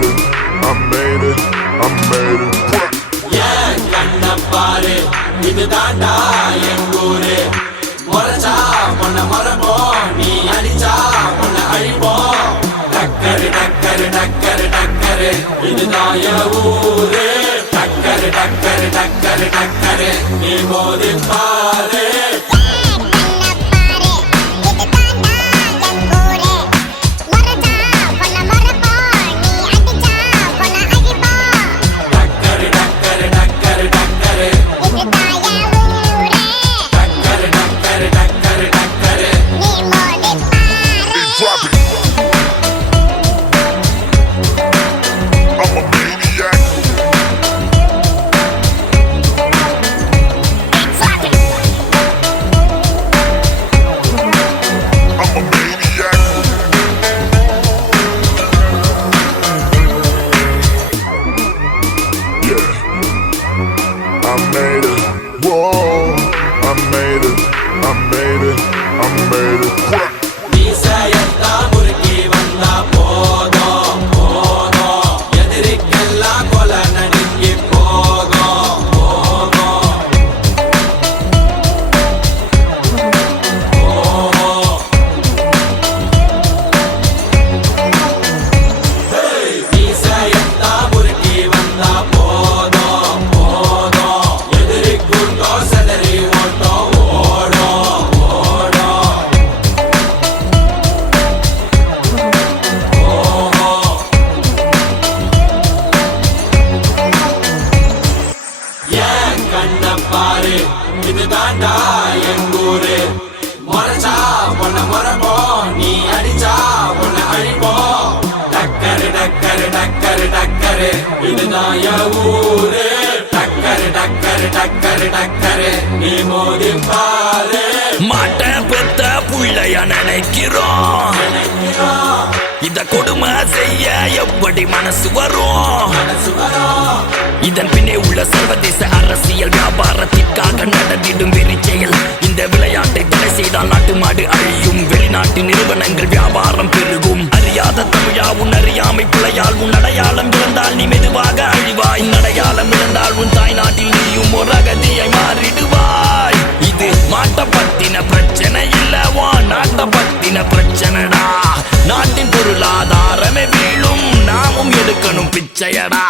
made it, I made it, I made it. Yeah, கண்ணப்பாரு இதுதாண்டா எங்கூரு முறைச்சா உன்னை மறப்போம் நீ அடிச்சா உன்னை அழிப்போம் டக்கரு டக்கரு டக்கரு டக்கரு இதுதான் என் ஊரு டக்கரு டக்கரு டக்கரு டக்கரு நீ மோதி பாரு I made it, whoa, I made it, I made it, I made it. மீசையத்தா முறுக்கி வந்தா போதும் போதும் எதிரிக்கெல்லாம் கொலை நடுங்கி போகும் போகும் மீசையத்தா முறுக்கி வந்தா போதும் போதும் எதிரிக்குண்டோ செதறி ஓட்டோ ஓடும் ஓடும் ஏன் கண்ணப்பாரு இதுதாண்டா எங்கூரு முறைச்சா உன்னை மறப்போம் நீ அடிச்சா உன்னை அழிப்போம் டக்கரு டக்கரு டக்கரு டக்கரு இதுதான் என் ஊரு டக்கரு டக்கரு டக்கரு டக்கரு நீ மோதி பாரு மாட்ட பெத்த புள்ளைய நினைக்கிறோம் இத கொடுமை செய்ய எப்படி மனசு வரும் இதன் பின்னே உள்ள சர்வதேச அரசியல் வியாபாரத்திற்காக நடந்திடும் வெறிச்செயல் இந்த விளையாட்டை தடை செய்தால் நாட்டு மாடு அழியும் வெளிநாட்டு நிறுவனங்கள் வியாபாரம் பெருகும் அறியாத தமிழா உன் அறியாமை பிழையால் உன் அடையாளம் இழந்தால் நீ மெதுவாக அழிவாய் அடையாளம் இழந்தால் உன் தாய் நாட்டில் நீயும் ஒரு அகதியை மாறிடுவாய் இது மாட்ட பத்தின பிரச்சனை இல்லவா நாட்ட பத்தின பிரச்சனைடா நாட்டின் பொருளாதாரமே வீழும் நாமும் எடுக்கணும் பிச்சையடா